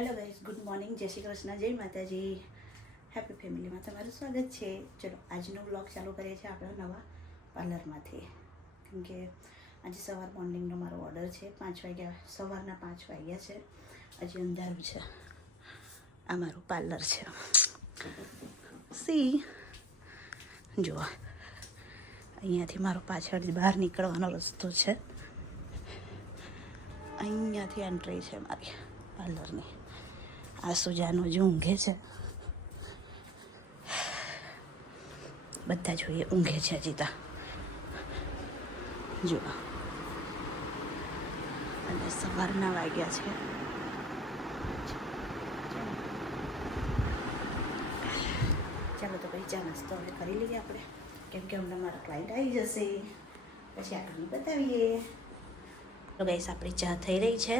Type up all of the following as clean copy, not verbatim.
Hello guys, good morning, જય શ્રી કૃષ્ણ, જય માતાજી, હેપી ફેમિલીમાં તમારું સ્વાગત છે. ચલો આજનો બ્લોગ ચાલુ કરીએ છીએ આપણા નવા પાર્લરમાંથી. કેમ કે આજે સવાર મોર્નિંગનો મારો ઓર્ડર છે. 5 વાગ્યા, સવારના 5 વાગ્યા છે. હજી અંધારું છે. આ મારું પાર્લર છે. સી જુઓ, અહીંયાથી મારો પાછળ બહાર નીકળવાનો રસ્તો છે. અહીંયાથી એન્ટ્રી છે મારી પાર્લરની. આ સુજાનો જે ઊંઘે છે, બધા જોઈએ ઊંઘે છે હજી તો. જુઓ, અને સવારના વાગ્યા છે. ચાલો તો ભાઈ ચા નાસ્તો હવે કરી લઈએ આપણે, કેમ કે હમણાં મારા ક્લાયન્ટ આવી જશે, પછી આપણને બતાવીએ. તો ગાઈસ આપણી ચા થઈ રહી છે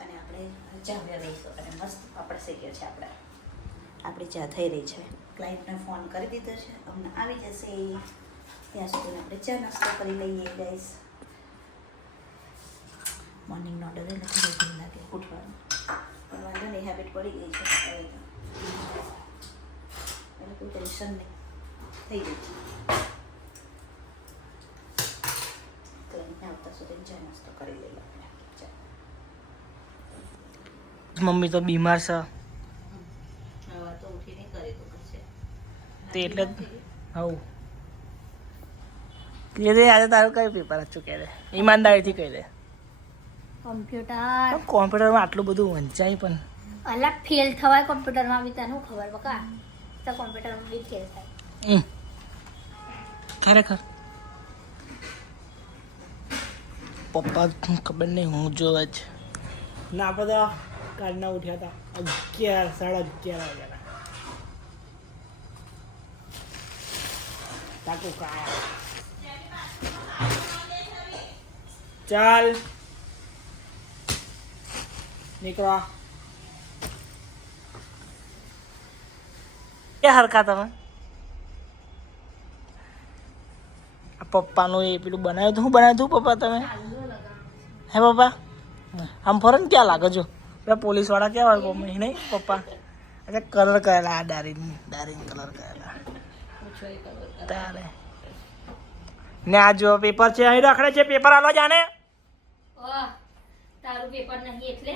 અને આપણે ચા લઈશું અને મસ્ત પાપડ શેક્યો છે. આપણી ચા થઈ રહી છે. ક્લાયન્ટને ફોન કરી દીધો છે, હમણાં આવી જશે. ત્યાં સુધી આપણે ચા નાસ્તો કરી લઈએ ગાઈસ. મોર્નિંગનો ઓર્ડર એટલે થોડું ભૂલ લાગે ઉઠવાનું, પણ વાંધો નહીં, હેબિટ પડી ગઈ છે હવે તો, એટલે કોઈ ટેન્શન નહીં, થઈ ગઈ છે. ક્લાયન્ટને આવતા સુધી ચા નાસ્તો કરી લઈએ આપણે. મમ્મી તો બીમાર છે હવે તો ઉઠીને કરી તો પડશે તે એટલે હવ કે દે. આજે તારું કયું પેપર હતું કે દે, ઈમાનદારીથી કહી દે. કોમ્પ્યુટર કોમ્પ્યુટરમાં આટલું બધું વંચાય પણ અલગ ફેલ થવાય કોમ્પ્યુટરમાં બી તને ખબર બકા તો કોમ્પ્યુટરમાં બી ફેલ થાય ખરેખર પપ્પા ખબર નહીં હું જોવા જ ના બધા કાલના ઉઠ્યા હતા 11, 11:30 વાગ્યાના. તાકુ કાયા ચાલ નીકળો. કે હરખા તમે પપ્પાનું એ પેલું બનાવ્યું હતું. શું બનાવ્યું હતું પપ્પા તમે? હે પપ્પા આમ ફરન ક્યાં લાગે જો પેલા પોલીસ વાળા કેવા હોય મમ્મી નહીં પપ્પા? એટલે કલર કરેલા, આ ડારીન કલર કરેલા તારે. ને આ જો પેપર છે અહીં રખડે છે, પેપર આલો જાને. તારું પેપર નહીં એટલે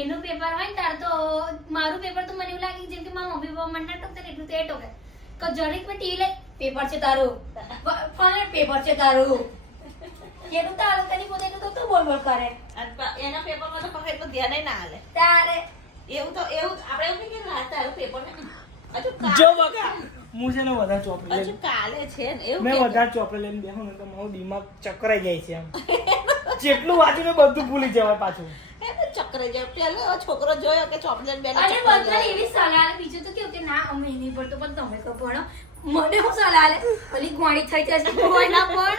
એનું પેપર હોય ને તાર તો મારું પેપર તો મને એવું લાગે જેમ કે મારા મમ્મી પપ્પા મને ના ટોકતા ને એટલું તો એ ટોકે કે જરીક મેં ટીવી લે પેપર છે તારું, ફોન પેપર છે તારું, એનું તારું કદી પોતે તો તું બોલ બોલ કરે. એના પેપરમાં તો પકડ એટલું ધ્યાન ના આલે. તારે એવું આપણે એવું નહીં કે તારું પેપર ને હજુ જો બકા હું છે ને વધારે ચોપડી હજુ કાલે છે ને એવું મેં વધારે ચોપડી લઈને બેહું ને તો મારું દિમાગ ચકરાઈ જાય છે. આમ જેટલું વાંચ્યું ને બધું ભૂલી જવાય પાછું. ચક્કરે જાય. પેલો છોકરો જોયો કે ચોકલેટ બેન અને બધા એવી સલાહ આલે. બીજું તો કેવું કે ના અમે નહીં ભણતો પણ તમે તો ભણો. મને હું સલાહ આલે ઓલી ગોળી થઈ જશે કોઈ ના પણ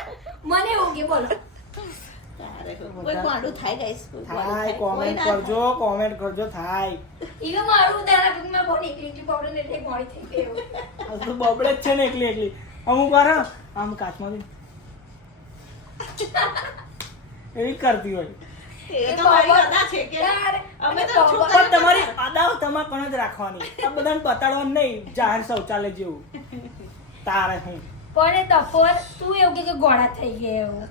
મને એવું કે બોલો કોઈ ગોંડું થાય ગાઈસ, થાય કોમેન્ટ કરજો થાય. ઈનો મારું તારા પગમાં બહુ નીકળી પાવડર ને એટલે ગોળી થઈ ગઈ એવું. આ તો બબડે જ છે ને એકલી અમુક વાર આમ કાચમાં એવી કરતી હોય. એ તો મારી અદા છે કે અમે તો પણ તમારી અદાઓ તમારે પણ જ રાખવાની, આ બધાને બતાડવાનું નહીં. જાહેર શૌચાલય જેવું તારે હું પણ તફોર તું એવું કે ગોળા થઈ ગયા એવું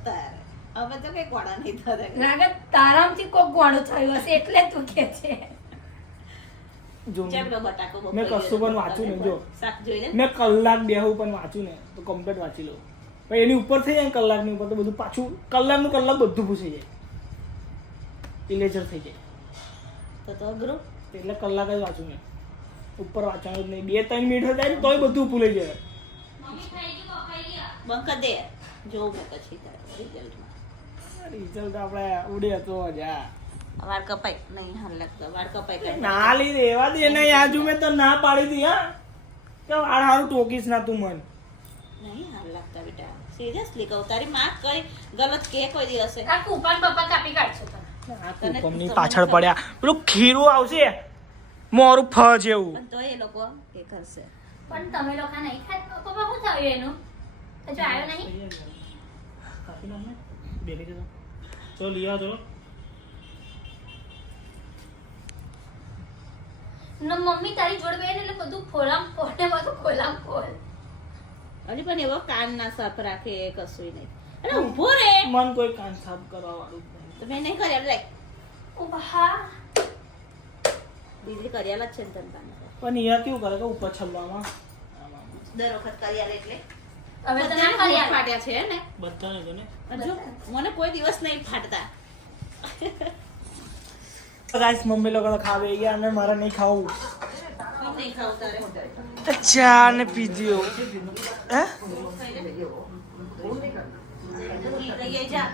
અમે તો કઈ ગોળા નહીં થતા. લાગે તારામથી કોક ગોળું થયું હશે એટલે તું કે છે. જો ચેપડો બટાકો મેં કશું પણ વાંચ્યું ને, જો શાક જોઈ લે. મેં કલાક બેહું પણ વાંચ્યું ને તો કમ્પ્લીટ વાંચી લઉં. પણ એની ઉપર થઈ જાય કલાકની ઉપર તો બધું પાછું કલાક બધું પૂછી જાય, ઇલેજર થઈ જાય. તો અઘરું એટલે કલાક જ વાંચું ને, ઉપર વાંચવાનું જ નહીં. 2-3 મિનિટ થાય ને તોય બધું ભૂલી જાય. બંધ કર દે, જોઉં મેં પછી રિઝલ્ટમાં. રિઝલ્ટ આપણે ઉડે હતો જા વાળ કપાઈ નહીં હાલ લાગતો. વાળ કપાઈ ના લી રેવા દે ને. આજુ મેં તો ના પાડી હતી હા કે વાળ હારું ટોકીશ ના તું મન. નહીં હાલ લાગતા બેટા, સિરિયસલી કહું. તારી માં કઈ ગલત કે કોઈ દિવસે આ કૂપન પપ્પા કાપી કાઢશો તમે. કોમની પાછળ પડ્યા પેલું ખીરું આવશે મોરું ફ જેવું. પણ તો એ લોકો એ કરશે. પણ તમે લોકો નહીં ખાત પપ્પા શું થયું એનું હજુ આવ્યો નહીં. કાપી નાખ ને બેરી દે તો. ચલો લઈ આવો ચલો. ને મમ્મી તારી જોડે બેન એટલે બધું ખોલામ ખોલે બધું ખોલામ ખોલ. અલી પણ એવો કાન ના સાફ રાખે કશું નહીં. અરે ઊભો રે. મન કોઈ કાન સાફ કરવા વાળું જ નહીં. તો મેં નહીં કર્યા લે. ઉભા. દીદી કર્યાલા જ છે ને તને કાન. પણ યાર કેવું કરે કે ઉપર છલવામાં દર વખત કર્યા એટલે હવે તો ના કર્યા. ફાટ્યા છે ને બધાને તો ને જો મને કોઈ દિવસ નહીં ફાટતા. ગાઈસ મમ્મી લોકો તો ખાવે ગયા અને મારે નહીં ખાવું. નહીં ખાવ તારે ચા ને પીધ્યો હે લઈ જા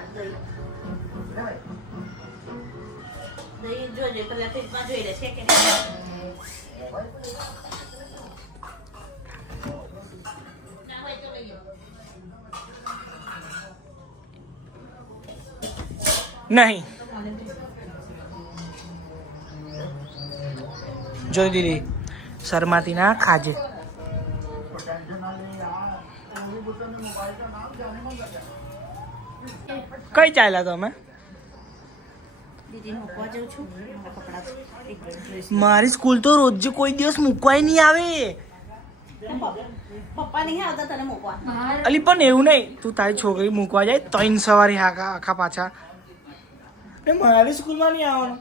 દહીં જોજે પેલા ફ્રીજમાં જોઈ લે છે કે નહીં જોઈ દીધી શરમાતી ના ખાજે. કઈ ચાલ્યા તમે? દીદી મૂકવા જાઉં છું મારા કપડાં એક ડ્રેસ. મારી સ્કૂલ તો રોજ કોઈ દિવસ મૂકવાય નહીં આવે. પપ્પા નહીં આવતા તને મૂકવા. અલી પણ એવું નહીં, તું તારી છોકરી મૂકવા જાય 3 સવારે આખા પાછા. એ મારી સ્કૂલમાં નહીં આવવાનું.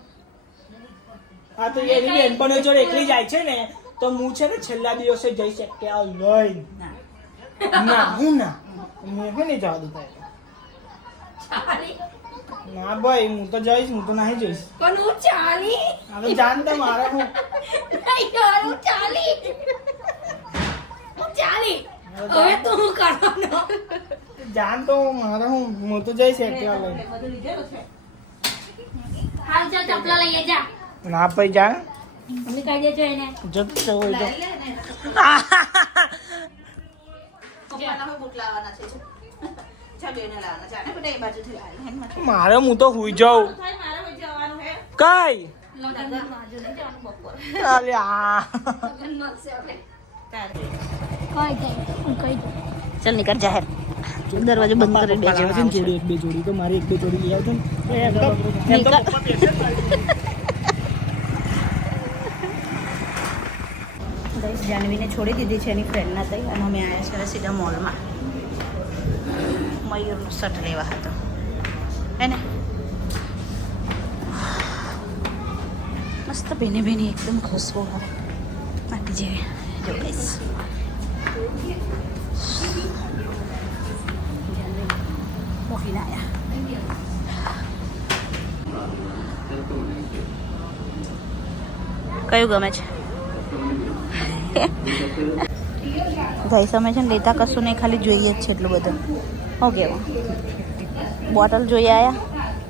હા તો એની બેનપણીઓ જોડે એકલી જાય છે ને તો હું છે ને છેલ્લા દિવસે જઈ શકતે લઈ ના હું ના મેં નહીં જવા દઉં. ના ભાઈ હું તો જઈશ, હું તો નહીં જઈશ. પણ હું ચાલી. હવે જાન તો મારે હું નહીં યાર હું ચાલી. હું ચાલી. હવે તો હું કરવાનો. જાન તો મારે હું તો જઈશ એકલા લઈને. બધું લીધેલું છે. હાલ ચાલ ચપલા લઈએ જા. ના ભાઈ જા મમ્મી કહી દેજો એને. જતો હોય તો લઈ લે ને પપ્પાના હવે બૂટ લાવવાના છે. ચાલ બેને લાવવાના છે. આને બધા એ બાજુથી લાવી હેન માં. મારે હું તો હુઈ જાઉં. થાય મારે હવે જવાનું હે. કઈ લગનમાં હજુ નહીં જવાનું બપોર. અલે આ લગન મળશે હવે. તારે કઈ કઈ ચાલ નીકળ જાહેર. દરવાજો બંધ કરી દેજો. જોડી એક બે જોડી તો મારી એક બે જોડી લઈ આવજો ને. ગાઈસ જાનવીને છોડી દીધી છે એની ફ્રેન્ડના તઈ અને અમે આવ્યા છે હવે સીધા મોલમાં મયુરનો શર્ટ લેવા હતો હે ને. મસ્ત બેને બેને એકદમ ખુશ્બુ માટી જેવી જો ગાઈસ. મૂકીને આવ્યા. કયું ગમે છે? ગાઈસ અમે છે ને લેતા કશું નહીં, ખાલી જોઈએ જ છે એટલું બધું. ઓકે બોટલ જોઈ આવ્યા,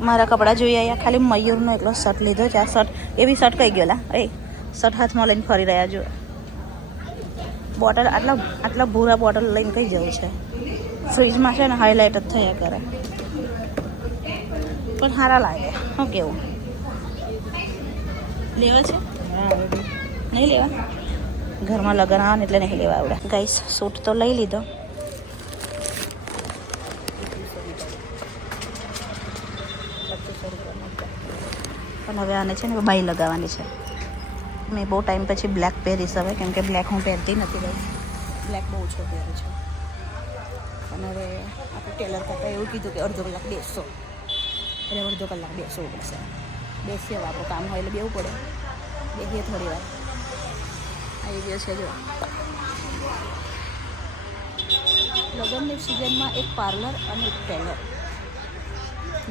મારા કપડાં જોઈ આવ્યા, ખાલી મયુરનો એટલો શર્ટ લીધો છે. આ શર્ટ એવી શર્ટ કઈ ગયેલા એ શર્ટ હાથમાં લઈને ફરી રહ્યા જો. બોટલ આટલા ભૂરા બોટલ લઈને કઈ જવું છે? ફ્રીજમાં છે ને હાઇલાઇટ જ થયા કરે પણ સારા લાગે. શું કેવું લેવા છે? નહીં લેવા? ઘરમાં લગન આવે ને એટલે નહીં લેવા આવડે. ગાઈસ સૂટ તો લઈ લીધો. પણ હવે આને છે ને બાઈ લગાવવાની છે. મેં બહુ ટાઈમ પછી બ્લેક પહેરીશ હવે, કેમ કે બ્લેક હું પહેરતી નથી. ગાઈસ બ્લેક બહુ ઓછો પહેરું છું. અને હવે આપણે ટેલર કાકા એવું કીધું કે અડધો કલાક બેસશો એટલે અડધો કલાક બેસવું પડશે. બેસીએ હવે આપણું કામ હોય એટલે બેવું પડે. બેસીએ થોડી વાર. આવી ગયો છે જો લગ્નની સિઝનમાં એક પાર્લર અને એક ટેલર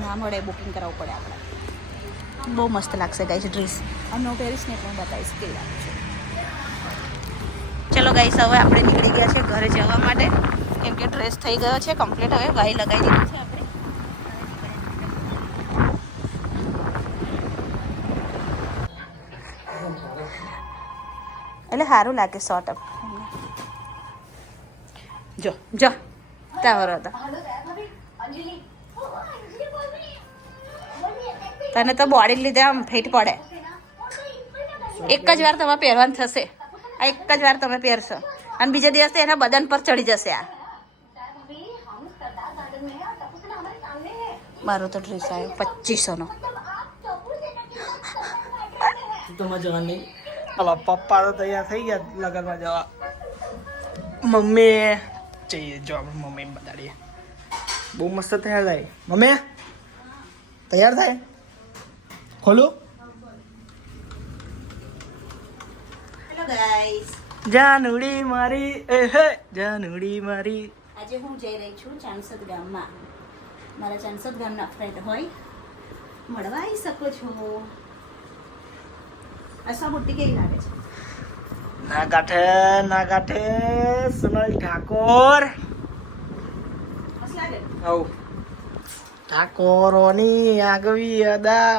ના મળે, બુકિંગ કરાવવું પડે આપણે. બહુ મસ્ત લાગશે ગાઈસ ડ્રેસ. અને હું પહેરીશ ને એટલે હું બતાવીશ કેવી લાગે છે. ચલો ગાઈસ હવે આપણે નીકળી ગયા છે ઘરે જવા માટે, કેમ કે ડ્રેસ થઈ ગયો છે કમ્પ્લીટ. હવે ગાઈ લગાવી દીધી છે આપણે. એટલે સારું લાગે શોર્ટ અપ. જો જો તાવર હતા. તને તો બોડી લીધે આમ ફિટ પડે. એક જ વાર તમે પહેરવાનું થશે. આ એક જ વાર તમે પહેરશો અને બીજા દિવસે એના બદન પર ચડી જશે. આ મારો તો ડ્રેસ આવ્યો 2500 નો. તમારે જવાનું નહીં? ચાલો પપ્પા તો તૈયાર થઈ ગયા લગનમાં જવા. મમ્મી જઈએ જો આપણે મમ્મીને બતાડીએ. બહુ મસ્ત તૈયાર થાય. મમ્મી તૈયાર થાય ખોલું. હેલો ગાઈસ, જાનુડી મારી એ હે જાનુડી મારી. આજે હું જઈ રહી છું ચાંસદ ગામમાં. મારા ચાંસદ ગામના ફ્રેન્ડ હોય મળવા આવી શકો છો. અસા બુટ્ટી કેવી લાગે છે? ના કાંઠે સુનલ ઠાકોર. મસ્ત લાગે. હવ ઠાકોરોની આગવી અદા.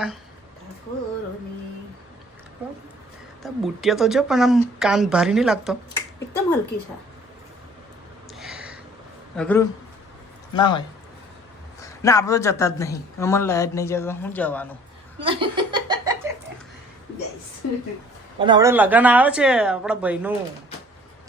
ઠાકોરોની તો બુટિયા તો જો પણ આમ કાન ભારી નહીં લાગતો. એકદમ હલકી છે. અઘરું ના હોય ના. આપણે તો જતા જ નહીં. અમને લઈ જ નહીં જતો. હું જવાનું. ગાઈસ પણ હવે લગ્ન આવે છે આપણા ભાઈનું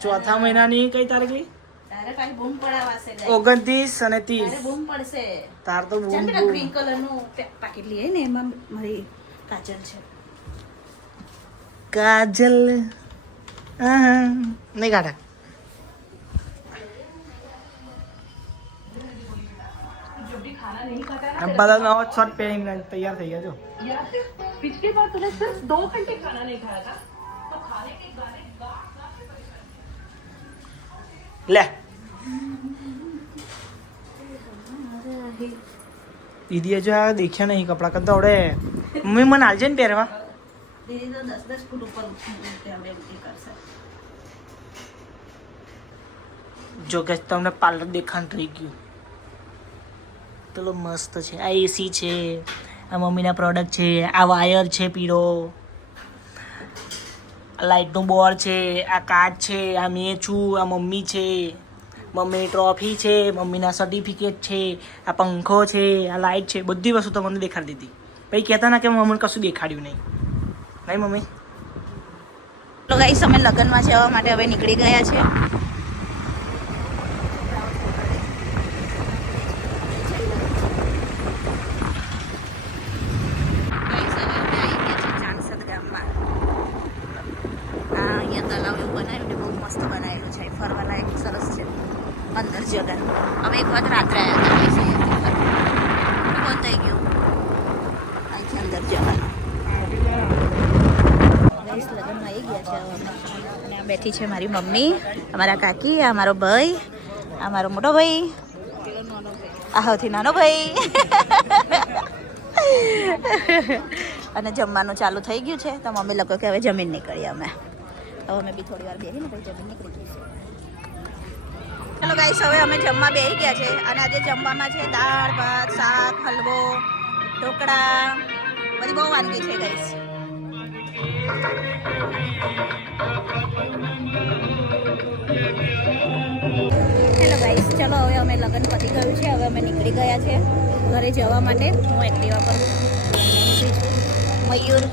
4થા મહિનાની કઈ તારીખ? તારે પાછી બૂમ પડાવાશે ગાઈસ. 29 અને 30. તારે બૂમ પડશે. તાર તો ચાલ પેલા ગ્રીન કલરનું પાકીટ લઈએ ને, એમાં મારી કાજલ છે. કાજલ નહીં કાઢે. બધા નવો શર્ટ પહેરીને તૈયાર થઈ ગયા છો. पिछली बार तूने सिर्फ 2 घंटे खाना नहीं खाया था तो खाने के गाने લે દીદીએ જો આ દેખ્યા નહીં કપડાં કરતા આવડે. મમ્મી મને હાલજે ને પહેરવા. દીદી તો 10 ફૂટ ઉપર આપણે ઉઠી કરશે. જો કે તમને પાર્લર દેખાણ રહી ગયું. પેલો મસ્ત છે. આ એસી છે, આ મમ્મીના પ્રોડક્ટ છે, આ વાયર છે પીળો, આ લાઇટનું બોર્ડ છે, આ કાચ છે, આ મેં છું, આ મમ્મી છે, મમ્મીની ટ્રોફી છે, મમ્મીના સર્ટિફિકેટ છે, આ પંખો છે, આ લાઇટ છે. બધી વસ્તુ તમને દેખાડી દીધી. પછી કહેતા ના કે મમ્મીને કશું દેખાડ્યું નહીં. નહીં મમ્મી? તો ગાઈસ અમે લગ્નમાં જવા માટે હવે નીકળી ગયા છે. અંદર જગન અમે એક વખત રાત્રે આવ્યા હતા. બંધ થઈ ગયું. અહીંથી અંદર જવાનું. લગ્નમાં આવી ગયા છે અને આ બેઠી છે મારી મમ્મી, અમારા કાકી, આ મારો ભાઈ, આ મારો મોટો ભાઈ, આ સૌથી નાનો ભાઈ. અને જમવાનું ચાલુ થઈ ગયું છે તો મમ્મી લોકો કે હવે જમીન નીકળીએ અમે. હવે અમે બી થોડી વાર બેસીને પછી જમીન નીકળી જઈશું. ચલો ગાઈસ, હવે અમે જમવા બેસી ગયા છે અને આજે જમવામાં છે દાળ ભાત, શાક, હલવો, ઢોકળા, બધી બહુ વાનગી છે ગાઈસ. હેલો ગાઈસ, ચલો હવે અમે લગ્ન પતી ગયું છે. હવે અમે નીકળી ગયા છે ઘરે જવા માટે. હું એક્ટિવા પર મયુર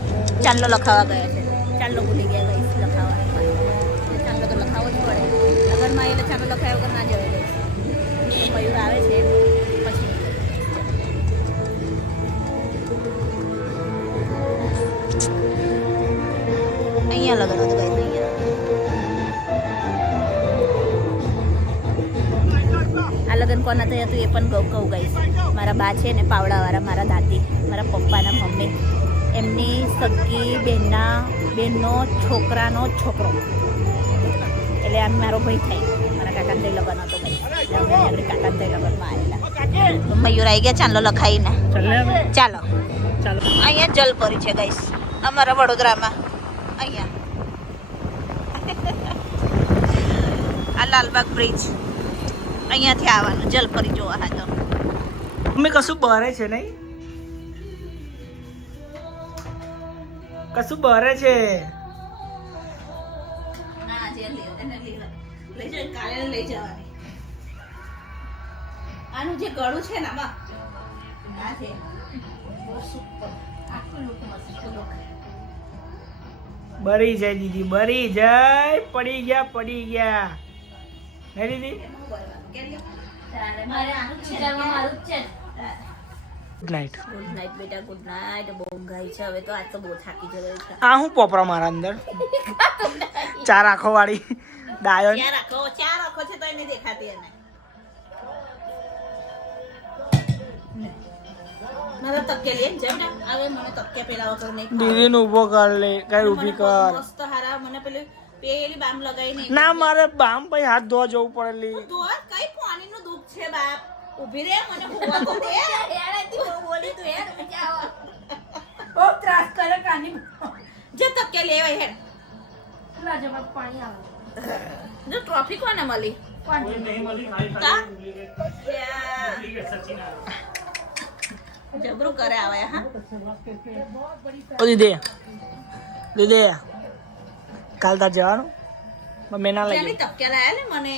ચાંદલો લખાવા ગયા છે. ચાંદલો ભૂલી ગયા ગાઈસ લખાવા. ચાંદલો તો લખાવો જ પડે. લગ્નમાં એટલે ચાંદલો લખાયા વગર ના જવાય ગાઈસ. મયુર આવે છે પછી અહીંયા લગન હતું ગાઈસ. અહીંયા આ લગ્ન કોના થયા હતું એ પણ કહું ગાઈસ. મારા બા છે ને પાવડાવાળા, મારા દાદી, મારા પપ્પાના મમ્મી, એમની સગી બેનનો છોકરાનો છોકરો, એટલે આમ મારો ભાઈ થાય. મારા કાકાને થઈ લગ્ન હતો ભાઈ. અમે આગળ કાકાને થઈ લગ્નમાં આવેલા. મયુર આવી ગયા ચાંદલો લખાઈને. ચાલો ચાલો. અહીંયા જલપરી છે ગાઈસ અમારા વડોદરામાં. અહીંયા આ લાલબાગ બ્રિજ, અહીંયાથી આવવાનું જલપરી જોવા. હા તો મમ્મી કશું બહારે છે નહીં? કશું બહારે છે? ના જે લઈ જાય કાલે લઈ જવાની. આનું જે ગળું છે ને આમાં આ છે બહુ સુપર. આખું લુક મસ્ત લુક. બરી જાય દીદી, બરી જાય. પડી ગયા હે દીદી? મારે આનું જ છે. મારું જ છે. Good night. ગુડ નાઇટ બેટા, ગુડ નાઇટ. બહુ ગાય છે હવે તો, આજ તો બહુ થાકી જવાય છે. આ હું પોપરા મારા અંદર 4 આંખો વાળી ડાયો. ચાર આંખો છે તો એને દેખાતી એને. મારા તકે લે જેમ ને હવે મને તકે પેલા વગર નહીં દીદીને ઊભો કર લે, કઈ ઊભી કર. મસ્ત હારા મને પેલી બામ લગાઈ નહીં. ના મારે બામ પછી હાથ ધોવા જવું પડેલી. તો કઈ પાણીનું દુઃખ છે બાપ. ઊભી રે મને હોવા તો દે. હેડેથી બહુ બોલી તું હેડ બચાવ. ઓ ત્રાસ કરે કાની. જે તકે લેવાય હેડ. લા જવાબ પાણી આવે. જો ટ્રોફી કોને મળી? જબરું કરે આવે હા. ઓ દીદી દીદી કાલ તાર જવાનું મમ્મી ના લઈ તકે લાયા ને મને